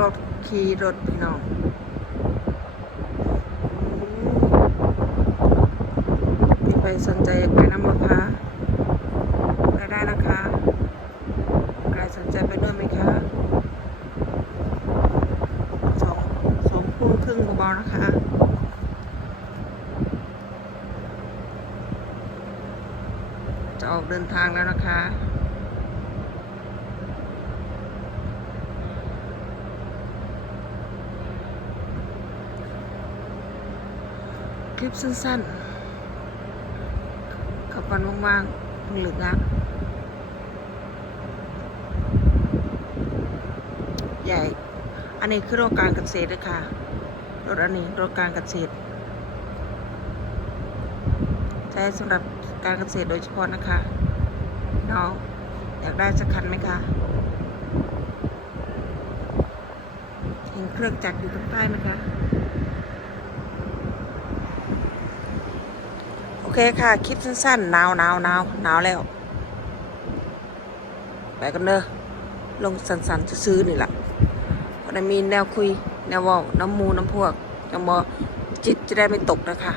รถขี่รถพี่น้องมีใครสนใจไปน้ำมะพร้าวไปได้นะคะใครสนใจไปด้วยไหมคะสองสองคูณครึ่งเบาๆนะคะจะออกเดินทางแล้วนะคะ คลิปสั้นๆกับวันว่างๆเพิ่งหลึกละใหญ่ อันนี้คือโรคการเกษตรเลยค่ะรถอันนี้รถการเกษตร ใช้สำหรับการเกษตรโดยเฉพาะนะคะ น้องอยากได้สักคันไหมคะเห็นเครื่องจักรอยู่ตรงใต้ไหมคะ โอเคค่ะ คลิปสั้นๆหนาวหนาวหนาวหนาวแล้ว ไปกันเนอะลงสั้นๆซื้อนี่แหละเพราะได้มีแนวคุย แนวว่าน้ำมูน้ำพวกจังบอจิตจะได้ไม่ตกนะคะ